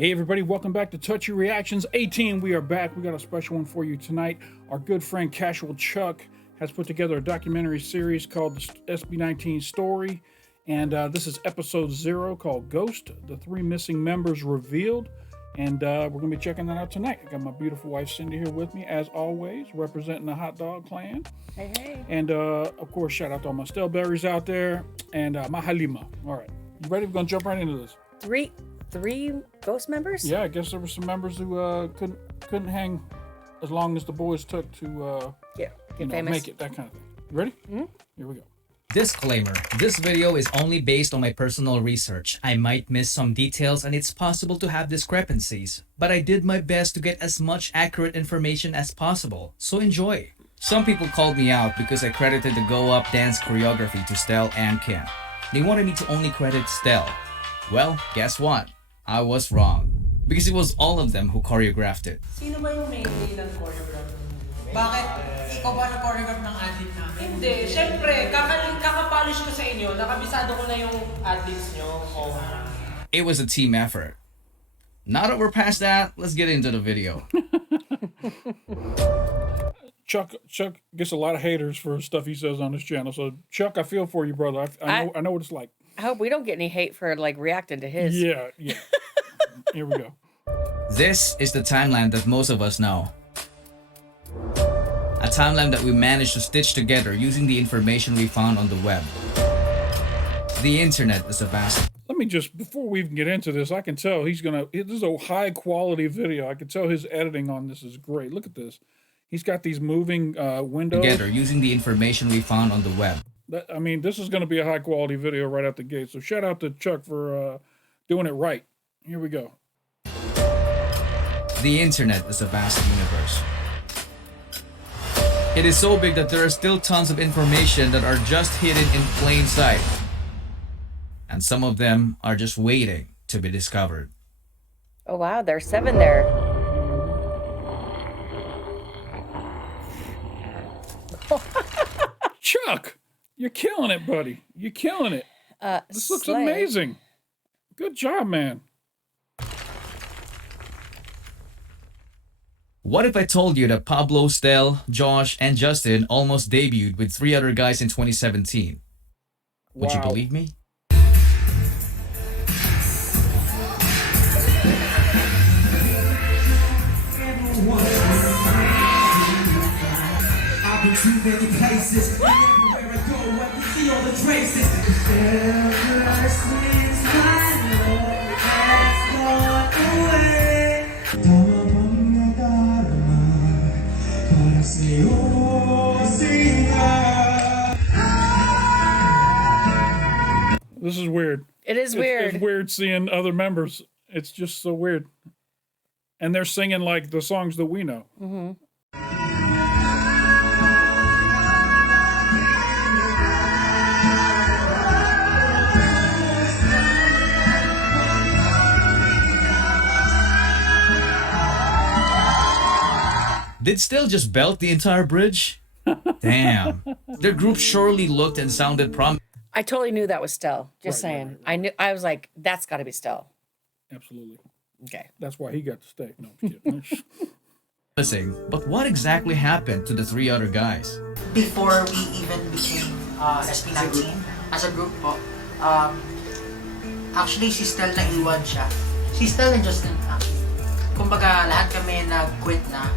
Hey everybody, welcome back to Touchy Reactions 18. We are back. We got a special one for you tonight. Our good friend Cashual Chuck has put together a documentary series called the SB19 Story. And this is episode 0 called Ghost, the 3 missing members revealed. And we're going to be checking that out tonight. I got my beautiful wife Cindy here with me, as always, representing the Hot Dog Clan. Hey, hey. And of course, shout out to all my Stellberries out there and my Halima. All right, you ready? We're going to jump right into this. Three ghost members? Yeah, I guess there were some members who couldn't hang as long as the boys took to make it, that kind of thing. You ready? Mm-hmm. Here we go. Disclaimer, this video is only based on my personal research. I might miss some details and it's possible to have discrepancies, but I did my best to get as much accurate information as possible, so enjoy. Some people called me out because I credited the Go Up dance choreography to Stell and Ken. They wanted me to only credit Stell. Well, guess what? I was wrong. Because it was all of them who choreographed it. Sino ba yung main lead ng choreograph? Bakit? Ikaw ba na-choreograph ng ad-lib namin? Hindi, syempre, kakapolish ko sa inyo, nakabisado ko na yung ad-libs nyo. Oh. It was a team effort. Now that we're past that, let's get into the video. Chuck gets a lot of haters for stuff he says on his channel. So Chuck, I feel for you, brother. I know what it's like. I hope we don't get any hate for reacting to his. Yeah. Here we go. This is the timeline that most of us know. A timeline that we managed to stitch together using the information we found on the web. The internet is a vast... Let me just, before we even get into this, I can tell this is a high quality video. I can tell his editing on this is great. Look at this. He's got these moving windows. Together using the information we found on the web. This is going to be a high quality video right out the gate. So shout out to Chuck for doing it right. Here we go. The internet is a vast universe. It is so big that there are still tons of information that are just hidden in plain sight. And some of them are just waiting to be discovered. Oh wow, there's 7 there. Chuck, you're killing it, buddy. You're killing it. This looks slay. amazing. Good job, man. What if I told you that Pablo, Stell, Josh, and Justin almost debuted with 3 other guys in 2017? Would you believe me? I've been to many places, and everywhere I go, I can see all the traces. Ever since my love has gone away, tawag nadarama para sa'yo siya. This is weird. It is weird. It's weird seeing other members. It's just so weird. And they're singing like the songs that we know. Mm-hmm. Did Stell just belt the entire bridge? Damn. Their group surely looked and sounded promising. I totally knew that was Stell. Just Right, saying. right. I was like, that's got to be Stell. Absolutely. Okay. That's why he got to stay. No, I'm kidding. But what exactly happened to the 3 other guys? Before we even became SB19 as a group po, actually si Stell na iwan siya. Si Stell and Justin actually. Kumbaga lahat kami nag-quit na.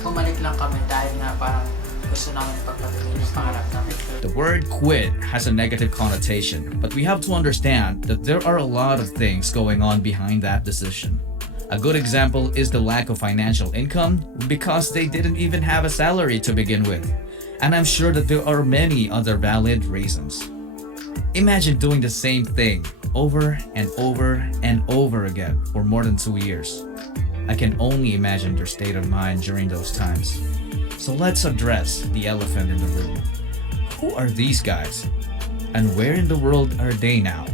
Bumalik lang kami dahil nga parang gusto namin pagpatuloy yung pangarap namin. The word quit has a negative connotation, but we have to understand that there are a lot of things going on behind that decision. A good example is the lack of financial income because they didn't even have a salary to begin with. And I'm sure that there are many other valid reasons. Imagine doing the same thing over and over and over again for more than 2 years. I can only imagine their state of mind during those times. So let's address the elephant in the room. Who are these guys? And where in the world are they now?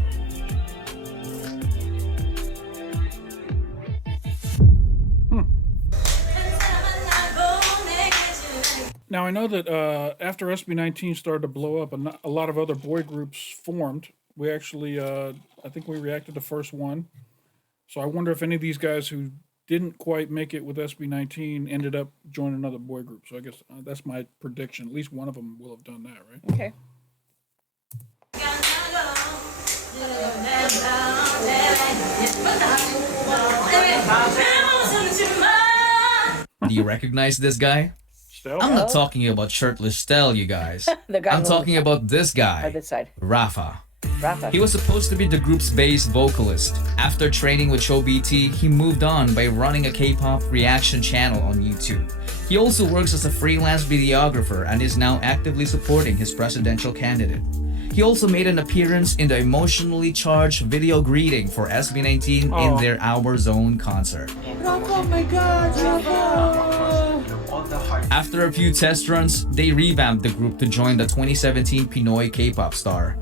Now, I know that after SB19 started to blow up, a lot of other boy groups formed. We actually, I think we reacted to the first one. So I wonder if any of these guys who didn't quite make it with SB19 ended up joining another boy group. So I guess that's my prediction. At least one of them will have done that, right? Okay. Do you recognize this guy? Still? I'm not talking about shirtless Stell, you guys. The guy I'm who- talking about this On guy, this side. Rafa. Rafa. He was supposed to be the group's bass vocalist. After training with Show BT, he moved on by running a K-pop reaction channel on YouTube. He also works as a freelance videographer and is now actively supporting his presidential candidate. He also made an appearance in the emotionally charged video greeting for SB19 Oh. in their Our Zone concert. Rafa, my God, Rafa! After a few test runs, they revamped the group to join the 2017 Pinoy K-pop star.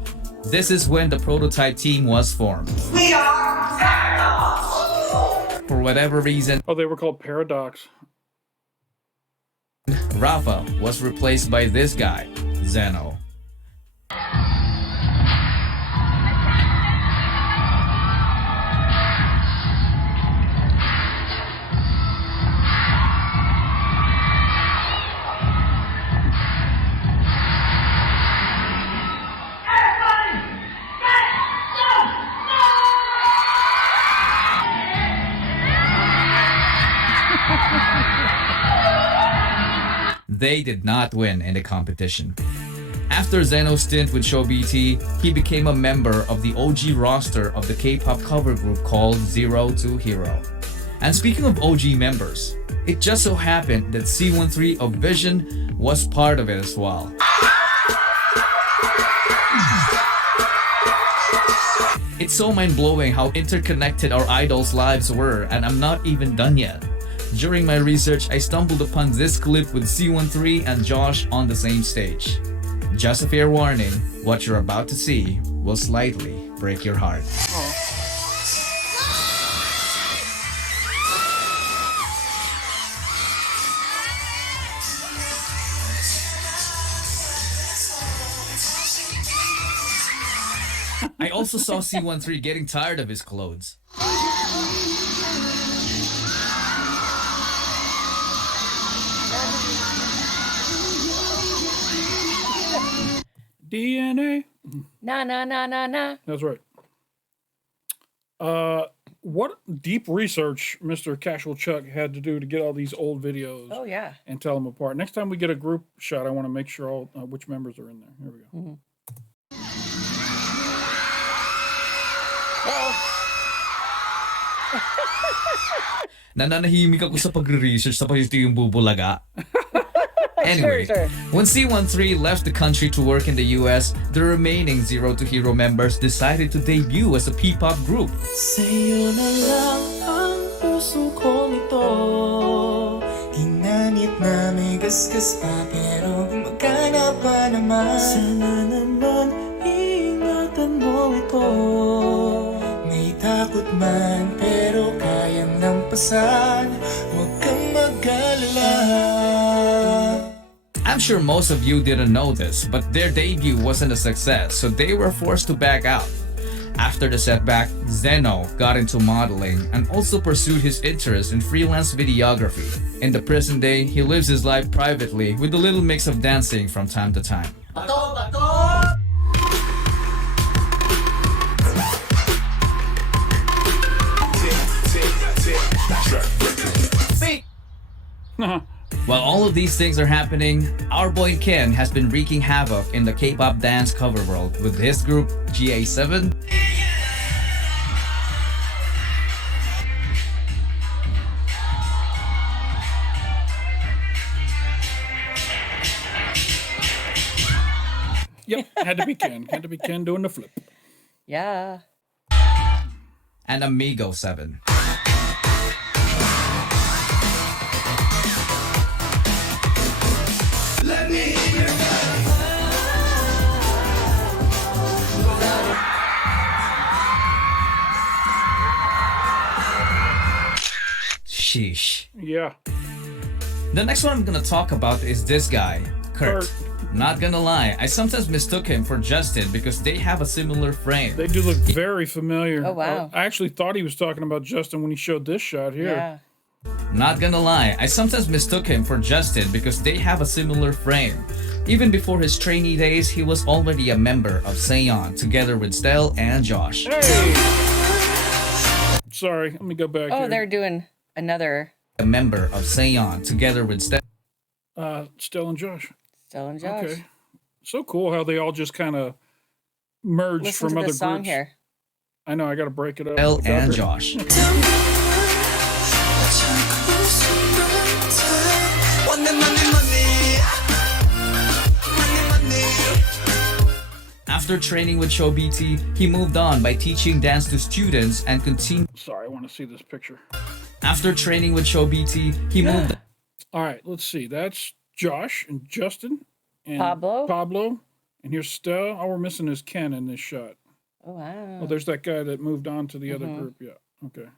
This is when the prototype team was formed. For whatever reason, Oh, they were called Paradox. Rafa was replaced by this guy, Zeno. They did not win in the competition. After Zeno's stint with Show BT, he became a member of the OG roster of the K-pop cover group called Zero to Hero. And speaking of OG members, it just so happened that C13 of Vision was part of it as well. It's so mind-blowing how interconnected our idols' lives were, and I'm not even done yet. During my research, I stumbled upon this clip with C13 and Josh on the same stage. Just a fair warning, what you're about to see will slightly break your heart. I also saw C13 getting tired of his clothes. DNA. Na na na na na. That's right. What deep research Mr. Cashual Chuck had to do to get all these old videos Oh yeah. and tell them apart. Next time we get a group shot, I want to make sure all which members are in there. Here we go. Nananahimik ako sa pagre-research tapos ito yung bubulaga. Anyway, Sure. when C13 left the country to work in the US, the remaining Zero to Hero members decided to debut as a P-pop group. Sa'yo na lang ang puso ko nito. Ginamit na may gasgas pa pero gumagana pa naman. Sana naman ingatan mo ito. May takot man pero kayang lampasan. Huwag kang mag-alala. I'm sure most of you didn't know this, but their debut wasn't a success, so they were forced to back out. After the setback, Zeno got into modeling and also pursued his interest in freelance videography. In the present day, he lives his life privately with a little mix of dancing from time to time. While all of these things are happening, our boy Ken has been wreaking havoc in the K-pop dance cover world with his group GA7. Yep, had to be Ken. Had to be Ken doing the flip. Yeah. And Amigo 7. Sheesh. Yeah. The next one I'm gonna talk about is this guy, Kurt. Not gonna lie, I sometimes mistook him for Justin because they have a similar frame. They do look very familiar. Oh, wow. I actually thought he was talking about Justin when he showed this shot here. Yeah. Not gonna lie, I sometimes mistook him for Justin because they have a similar frame. Even before his trainee days, he was already a member of Zeno together with Stel and Josh. Hey! Sorry, let me go back Oh, here. they're doing another A member of Zeno together with Stel. Stell and Josh. Stella and Josh. Okay. So cool how they all just kind of merged Listen from to other the song groups. here. I know, I got to break it up. Stel Got and it. Josh. After training with Show BT, he moved on by teaching dance to students and continued. Sorry, I want to see this picture. After training with Show BT, he moved. All right, let's see. That's Josh and Justin and Pablo. And here's Stell. All we're missing is Ken in this shot. Oh, wow. Oh, there's that guy that moved on to the other group. Yeah. Okay.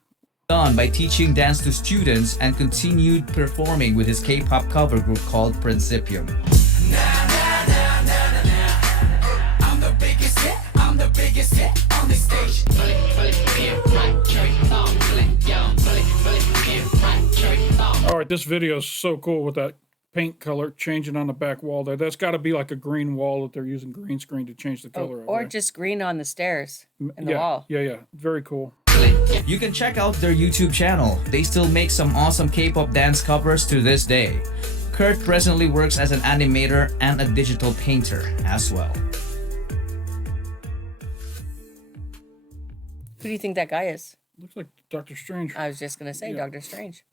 On by teaching dance to students and continued performing with his K-pop cover group called Principium. All right, this video is so cool with that paint color changing on the back wall there. That's got to be like a green wall that they're using green screen to change the color of. Or right? just green on the stairs in the yeah, wall. Yeah. Very cool. You can check out their YouTube channel. They still make some awesome K-pop dance covers to this day. Kurt presently works as an animator and a digital painter as well. Who do you think that guy is? Looks like Doctor Strange. I was just going to say Yeah. Doctor Strange.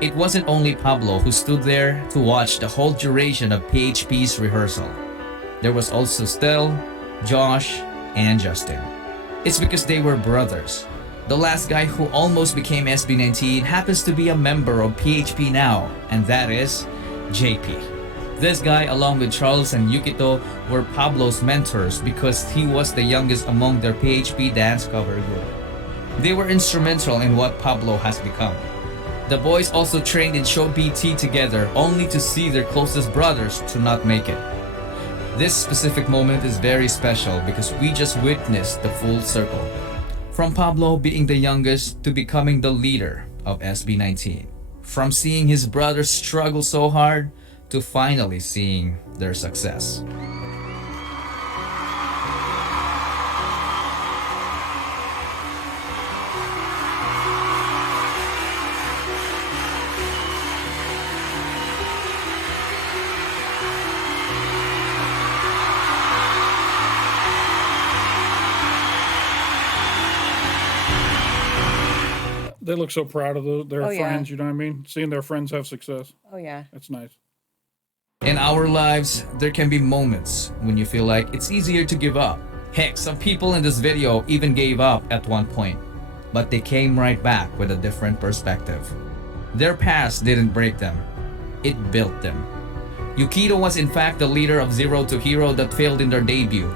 It wasn't only Pablo who stood there to watch the whole duration of PHP's rehearsal. There was also Stel, Josh, and Justin. It's because they were brothers. The last guy who almost became SB19 happens to be a member of PHP now, and that is JP. This guy, along with Charles and Yukito, were Pablo's mentors because he was the youngest among their PHP dance cover group. They were instrumental in what Pablo has become. The boys also trained in Show BT together only to see their closest brothers to not make it. This specific moment is very special because we just witnessed the full circle. From Pablo being the youngest to becoming the leader of SB19. From seeing his brothers struggle so hard to finally seeing their success. They look so proud of their Oh, yeah. friends, you know what I mean? Seeing their friends have success. Oh, yeah. That's nice. In our lives, there can be moments when you feel like it's easier to give up. Heck, some people in this video even gave up at one point, but they came right back with a different perspective. Their past didn't break them, it built them. Yukito was in fact the leader of Zero to Hero that failed in their debut,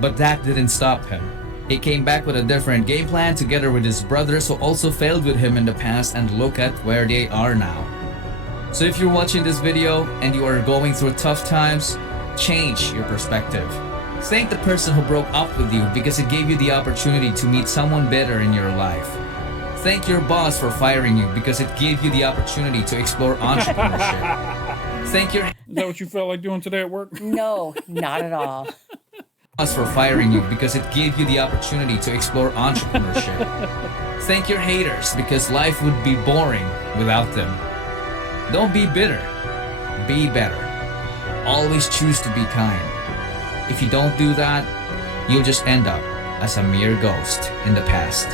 but that didn't stop him. He came back with a different game plan together with his brothers who also failed with him in the past, and look at where they are now. So if you're watching this video and you are going through tough times, change your perspective. Thank the person who broke up with you because it gave you the opportunity to meet someone better in your life. Thank your boss for firing you because it gave you the opportunity to explore entrepreneurship. Thank your Is that what you felt like doing today at work? No, not at all. boss for firing you because it gave you the opportunity to explore entrepreneurship. Thank your haters because life would be boring without them. Don't be bitter. Be better. Always choose to be kind. If you don't do that, you'll just end up as a mere ghost in the past.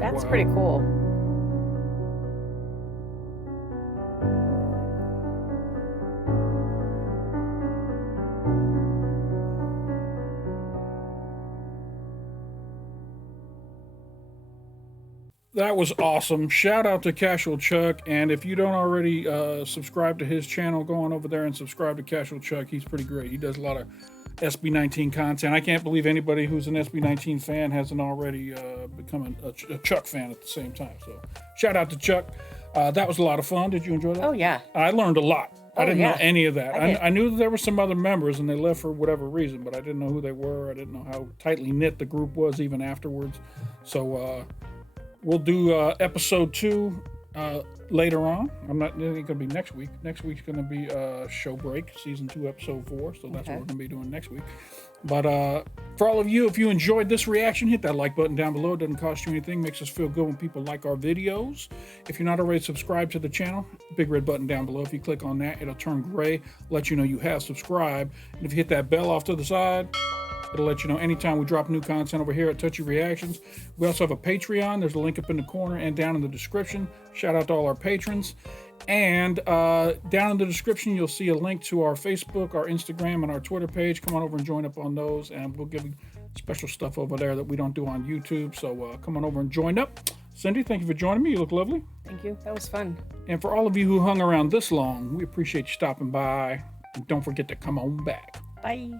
That's pretty cool. That was awesome. Shout out to Cashual Chuck. And if you don't already subscribe to his channel, go on over there and subscribe to Cashual Chuck. He's pretty great. He does a lot of SB19 content. I can't believe anybody who's an SB19 fan hasn't already become a Chuck fan at the same time. So shout out to Chuck. That was a lot of fun. Did you enjoy that? Oh, yeah. I learned a lot. I didn't know any of that. I did. I knew that there were some other members and they left for whatever reason, but I didn't know who they were. I didn't know how tightly knit the group was even afterwards. So we'll do episode 2 later on. I'm not going to be next week. Next week's going to be Show Break, season 2, episode 4. So that's what we're going to be doing next week. But for all of you, if you enjoyed this reaction, hit that like button down below. It doesn't cost you anything. Makes us feel good when people like our videos. If you're not already subscribed to the channel, big red button down below. If you click on that, it'll turn gray, let you know you have subscribed. And if you hit that bell off to the side, it'll let you know anytime we drop new content over here at Touchy Reactions. We also have a Patreon. There's a link up in the corner and down in the description. Shout out to all our patrons. And down in the description, you'll see a link to our Facebook, our Instagram, and our Twitter page. Come on over and join up on those, and we'll give you special stuff over there that we don't do on YouTube. So come on over and join up. Cindy, thank you for joining me. You look lovely. Thank you. That was fun. And for all of you who hung around this long, we appreciate you stopping by. And don't forget to come on back. Bye.